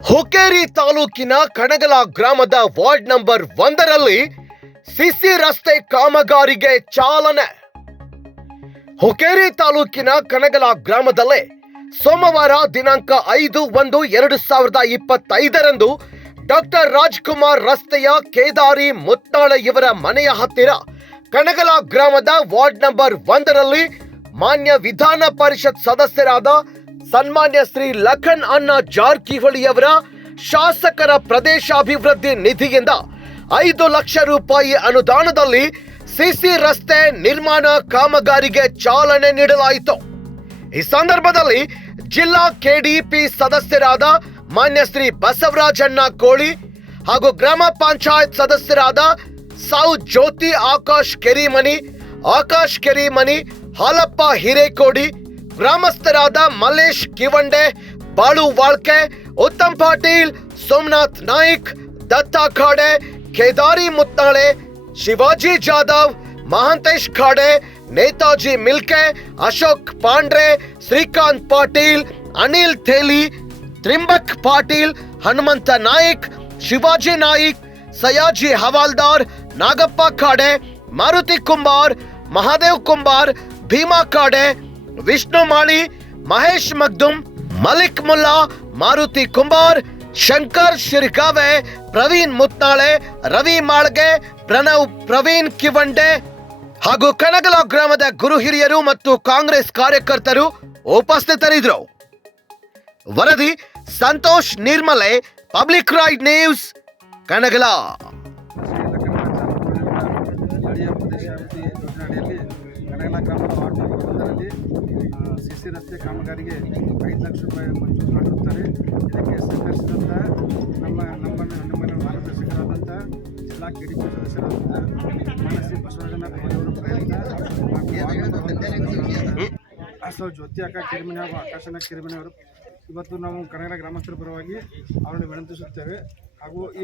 ಹುಕ್ಕೇರಿ ತಾಲೂಕಿನ ಕಣಗಲ ಗ್ರಾಮದ ward number 1ರಲ್ಲಿ ಸಿಸಿ ರಸ್ತೆ ಕಾಮಗಾರಿಗೆ ಚಾಲನೆ. ಹುಕ್ಕೇರಿ ತಾಲೂಕಿನ ಕಣಗಲ ಗ್ರಾಮದಲ್ಲಿ ಸೋಮವಾರ ದಿನಾಂಕ 5/1/2025ರಂದು ಡಾಕ್ಟರ್ ರಾಜ್ಕುಮಾರ್ ರಸ್ತೆಯ ಕೇದಾರಿ ಮುತ್ತಾಳೆ ಇವರ ಮನೆಯ ಹತ್ತಿರ ಕಣಗಲ ಗ್ರಾಮದ ವಾರ್ಡ್ ನಂಬರ್ 1ರಲ್ಲಿ ಮಾನ್ಯ ವಿಧಾನ ಪರಿಷತ್ ಸದಸ್ಯರಾದ ಸನ್ಮಾನ್ಯ ಶ್ರೀ ಲಖನ್ ಅಣ್ಣ ಜಾರಕಿಹೊಳಿಯವರ ಶಾಸಕರ ಪ್ರದೇಶಾಭಿವೃದ್ಧಿ ನಿಧಿಯಿಂದ 5 ಲಕ್ಷ ರೂಪಾಯಿ ಅನುದಾನದಲ್ಲಿ ಸಿಸಿ ರಸ್ತೆ ನಿರ್ಮಾಣ ಕಾಮಗಾರಿಗೆ ಚಾಲನೆ ನೀಡಲಾಯಿತು. ಈ ಸಂದರ್ಭದಲ್ಲಿ ಜಿಲ್ಲಾ ಕೆಡಿಪಿ ಸದಸ್ಯರಾದ ಮಾನ್ಯ ಶ್ರೀ ಬಸವರಾಜಣ್ಣ ಕೋಳಿ ಹಾಗೂ ಗ್ರಾಮ ಪಂಚಾಯತ್ ಸದಸ್ಯರಾದ ಸೌ ಜ್ಯೋತಿ ಆಕಾಶ್ ಕೆರಿಮನಿ, ಹಾಲಪ್ಪ ಹಿರೇಕೋಡಿ, ಗ್ರಾಮಸ್ಥರಾದ ಮಲ್ಲೇಶ್ ಕಿವಂಡೆ, ಬಾಳು ವಾಳ್ಕೆ, ಉತ್ತಮ್ ಪಾಟೀಲ್, ಸೋಮನಾಥ್ ನಾಯ್ಕ್, ದತ್ತಾ ಖಾಡೆ, ಕೇದಾರಿ ಮುತ್ತಾಳೆ, ಶಿವಾಜಿ ಜಾಧವ್, ಮಹಾಂತೇಶ್ ಖಾಡೆ, ನೇತಾಜಿ ಮಿಲ್ಕೆ, ಅಶೋಕ್ ಪಾಂಡ್ರೆ, ಶ್ರೀಕಾಂತ್ ಪಾಟೀಲ್, ಅನಿಲ್ ಥೇಲಿ, ತ್ರಿಂಬಕ್ ಪಾಟೀಲ್, ಹನುಮಂತ ನಾಯ್ಕ್, ಶಿವಾಜಿ ನಾಯ್ಕ್, ಸಯಾಜಿ ಹವಾಲ್ದಾರ್, ನಾಗಪ್ಪ ಖಾಡೆ, ಮಾರುತಿ ಕುಂಬಾರ್, ಮಹಾದೇವ್ ಕುಂಬಾರ್, ಭೀಮಾ ಖಾಡೆ, ವಿಷ್ಣು ಮಾಳಿ, ಮಹೇಶ್ ಮಗ್ದುಮ್, ಮಲಿಕ್ ಮುಲ್ಲಾ, ಮಾರುತಿ ಕುಂಬಾರ್, ಶಂಕರ್ ಶಿರ್ಗಾವೆ, ಪ್ರವೀಣ್ ಮುತ್ನಾಳೆ, ರವಿ ಮಾಳ್ಗೆ, ಪ್ರಣವ್ ಪ್ರವೀಣ್ ಕಿವಂಡೆ ಹಾಗೂ ಕಣಗಲ ಗ್ರಾಮದ ಗುರು ಹಿರಿಯರು ಮತ್ತು ಕಾಂಗ್ರೆಸ್ ಕಾರ್ಯಕರ್ತರು ಉಪಸ್ಥಿತರಿದ್ದರು. ವರದಿ ಸಂತೋಷ್ ನಿರ್ಮಲೆ, ಪಬ್ಲಿಕ್ ರೈಟ್ ನ್ಯೂಸ್, ಕಣಗಲ. ಕಣಗಲ ಗ್ರಾಮದ ವಾರ್ಡ್ ನಂಬರ್ 1ರಲ್ಲಿ ಸಿಸಿ ರಸ್ತೆ ಕಾಮಗಾರಿಗೆ 5 ಲಕ್ಷ ರೂಪಾಯಿ ಮಂಜೂರು ಮಾಡಿರುತ್ತಾರೆ. ಇದಕ್ಕೆ ಸಹಕರಿಸಿದಂಥ ನಮ್ಮನ್ನು ಮಾರ್ಗದರ್ಶಕರಾದಂಥ ಜಿಲ್ಲಾ ಕೆಡಿಪಿ ಸದಸ್ಯರಾದಂಥ ಮಾನಸಿ ಬಸವರಾಜಣ್ಣ ಕೋಳಿಯವರು ಪ್ರಯತ್ನ ಸೌ ಜ್ಯೋತಿ ಅಕ್ಕ ಕೆರಿಮನಿ ಹಾಗೂ ಆಕಾಶನ ಕೆರಿಮನಿ ಅವರು ಇವತ್ತು ನಾವು ಕಣಗಲ ಗ್ರಾಮಸ್ಥರ ಪರವಾಗಿ ಅವರನ್ನು ವಿನಂತಿಸುತ್ತೇವೆ. ಹಾಗೂ ಈ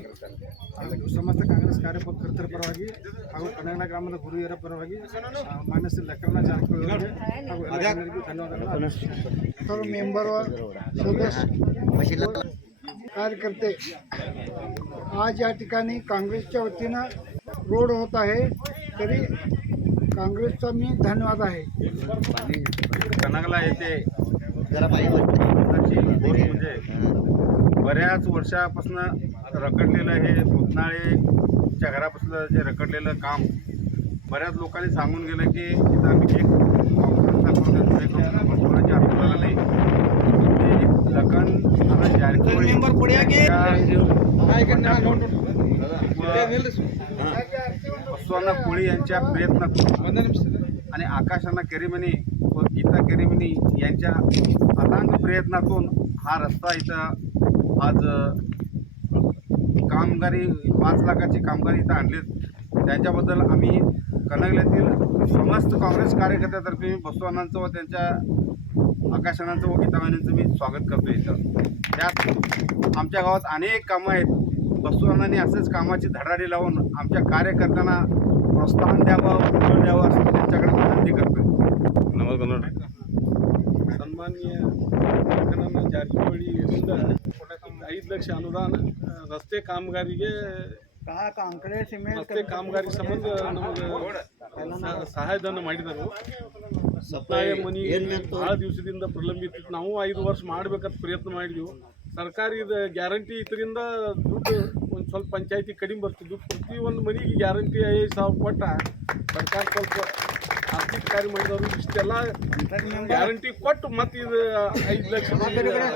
ಸಮಸ್ತ ಕಾಂಗ್ರೆಸ್ ಕಾರ್ಯಕರ್ತರ ಪರವಾಗಿ ಹಾಗೂ ಕಣಗಲ ಗ್ರಾಮದ ಗುರುಹಿಯರ ಪರವಾಗಿ ಮಾನ್ಯ ಶ್ರೀ ಲಖನ್ ಜಾರಕಿಹೊಳಿ ಅವರಿಗೆ ಹಾಗೂ ಎಲ್ಲರಿಗೂ ಧನ್ಯವಾದಗಳು. मेंबर और सदस्य कार्यकर्ते आज या ठिकाणी काँग्रेसच्या वतीनं रोड होत आहे, तरी काँग्रेसचा मी धन्यवाद आहे. कणगला येथे म्हणजे बऱ्याच वर्षापासून रखडलेलं हे मुतनाळेच्या घरापासून जे रखडलेलं काम बऱ्याच लोकांनी सांगून गेलं की इथं आम्ही एक कोणाची आपल्याला नाही लखन जारकिहोळी बसवण्णा कोळी यांच्या प्रयत्नातून आणि आकाशांना केरिमनी व गीता केरिमनी यांच्या अथांग प्रयत्नातून हा रस्ता इथं आज कामगारी 5 लाखाची कामगारी इथं आणलीत. त्याच्याबद्दल आम्ही कणगल्यातील समस्त काँग्रेस कार्यकर्त्यातर्फे बसवण्णांचं व त्यांच्या आकाशनांचं व गीतावाहिनींचं मी स्वागत करतो. इथं त्यात आमच्या गावात अनेक कामं आहेत. बसवण्णांनी असंच कामाची धडाडी लावून आमच्या कार्यकर्त्यांना प्रोत्साहन द्यावं, बळ द्यावं असं त्यांच्याकडे विनंती करतो. नमस्कार. सन्माननीय ಲಖನ್ ಜಾರಕಿಹೊಳಿ ಅವರಿಂದ 5 ಲಕ್ಷ ಅನುದಾನ ರಸ್ತೆ ಕಾಮಗಾರಿಗೆ ರಸ್ತೆ ಕಾಮಗಾರಿ ಸಂಬಂಧ ನಮಗೆ ಸಹಾಯಧನ ಮಾಡಿದರು. ಸಪ್ತಾಯ ಮನಿ ಭಾಳ ದಿವಸದಿಂದ ಪ್ರಲಂಬಿತ. ನಾವು 5 ವರ್ಷ ಮಾಡ್ಬೇಕಂತ ಪ್ರಯತ್ನ ಮಾಡಿದ್ವಿ. ಸರ್ಕಾರದ ಗ್ಯಾರಂಟಿ ಇದರಿಂದ ದುಡ್ಡು ಒಂದು ಸ್ವಲ್ಪ ಪಂಚಾಯತಿ ಕಡಿಮೆ ಬರ್ತಿದ್ದು. ಪ್ರತಿಯೊಂದು ಮನೆಗೆ ಗ್ಯಾರಂಟಿ 5,000 ಕೊಟ್ಟ ಸರ್ಕಾರ ಸ್ವಲ್ಪ ಆರ್ಥಿಕ ಕಾರ್ಯ ಮಾಡಿದವರು ಇಷ್ಟೆಲ್ಲ ಗ್ಯಾರಂಟಿ ಕೊಟ್ಟು ಮತ್ತು ಇದು 5 ಲಕ್ಷ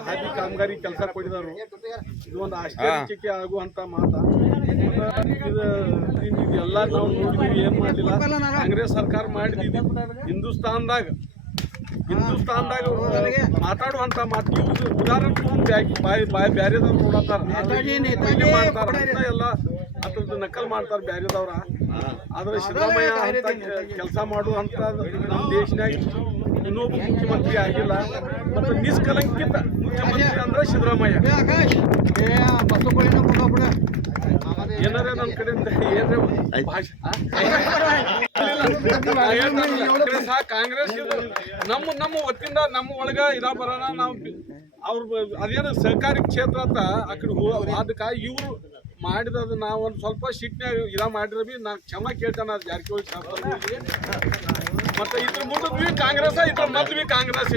ಹಾದಿ ಕಾಮಗಾರಿ ಕೆಲಸ ಕೊಟ್ಟಿದ್ದಾರೆ. ಇದು ಒಂದು ಆಶ್ಚರ್ಯಚಕಿತ ಆಗುವಂಥ ಮಾತು. ಇದೆಲ್ಲ ನಾವು ನೋಡಿದ್ವಿ, ಏನು ಮಾಡಲಿಲ್ಲ. ಕಾಂಗ್ರೆಸ್ ಸರ್ಕಾರ ಮಾಡಿದ್ದು ಹಿಂದೂಸ್ತಾನ್ದಾಗ ಮಾತಾಡುವಂಥ ಮಾತು ಇವ್ರು ಉದಾಹರಣೆ ತೊಗೊಂಡು ಬ್ಯಾರೆದವ್ರು ನೋಡತ್ತಾರ ಎಲ್ಲ ಅದ್ರದ್ದು ನಕಲ್ ಮಾಡ್ತಾರೆ ಬ್ಯಾರೆದವ್ರ. ಆದರೆ ಸಿದ್ದರಾಮಯ್ಯ ಅಂತ ಕೆಲಸ ಮಾಡುವಂಥ ನಮ್ಮ ದೇಶನಾಗ ಇನ್ನೊಬ್ಬ ಮುಖ್ಯಮಂತ್ರಿ ಆಗಿಲ್ಲ. ಮತ್ತು ನಿಷ್ಕಲಂಕಿತ ಮುಖ್ಯಮಂತ್ರಿ ಅಂದ್ರೆ ಸಿದ್ದರಾಮಯ್ಯ. ಏನಾರ ನನ್ನ ಕಡೆಯಿಂದ ಏನಾರ ಭಾಷೆ ಕಾಂಗ್ರೆಸ್ ನಮ್ಮ ಒತ್ತಿಂದ ನಮ್ಮ ಒಳಗ ಇದ ಬರೋಣ ನಾವು ಅವ್ರು ಅದೇನು ಸಹಕಾರಿ ಕ್ಷೇತ್ರ ಅಂತ ಆ ಕಡೆ ಅದಕ್ಕೆ ಇವರು ಮಾಡಿದ ನಾವು ಒಂದು ಸ್ವಲ್ಪ ಸಿಟ್ನ್ಯಾಗ ಇದ ಮಾಡಿದ್ರೆ ಬಿ ನಾ ಕ್ಷಮ ಕೇಳ್ತಾನೆ ಅದು ಜಾರಕಿಹೊಳಿ ಶಾಸಕರಿಗೆ. ಮತ್ತು ಇದ್ರ ಮುಂದೆ ಬಿ ಕಾಂಗ್ರೆಸ್ ಇದ್ರ ಮೊದಲು ಬಿ ಕಾಂಗ್ರೆಸ್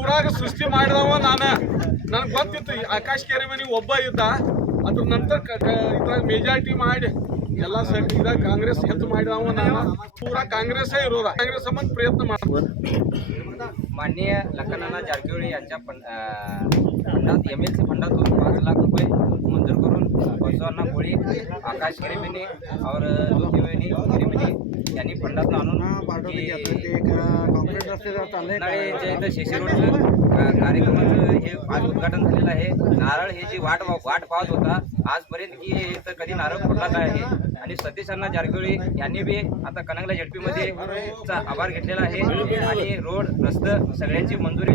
ಊರಾಗ ಸೃಷ್ಟಿ ಮಾಡಿದವ ನನಗೆ ಗೊತ್ತಿತ್ತು ಆಕಾಶ್ ಕೆರೆಮನಿ ಒಬ್ಬ ಇದ್ದ. ಅದ್ರ ನಂತರ ಇದ್ರಾಗ ಮೆಜಾರಿಟಿ ಮಾಡಿ ಎಲ್ಲ ಇದಾಗ ಕಾಂಗ್ರೆಸ್ ಹೆಚ್ಚು ಮಾಡಿದವ ನಾನು ಪೂರಾ ಕಾಂಗ್ರೆಸ್ಸೇ ಇರೋದ. काँग्रेस संबंध प्रयत्न ಮಾಡ್ಬೋದು. माननीय लखननाना जारकिहोळी यांच्या फंडात MLC फंडातून 5 लाख रुपये मंजूर करून बसवांना कोळी, आकाश किरेमिनी और ज्योतिवेणी किरेमिनी यांनी फंडात आणून जे इथं शेशी रोडचं कार्यक्रमाचं हे आज उद्घाटन झालेलं आहे. नारळ हे जी वाट पाहत होता आजपर्यंत की इथं कधी नारळ फोडला काय आहे. आणि सतीश अण्णा जारकिहोळी यांनी बी आता कनंगला झेडपीमध्ये आभार घेतलेला आहे आणि रोड रस्ते सगळ्यांची मंजुरी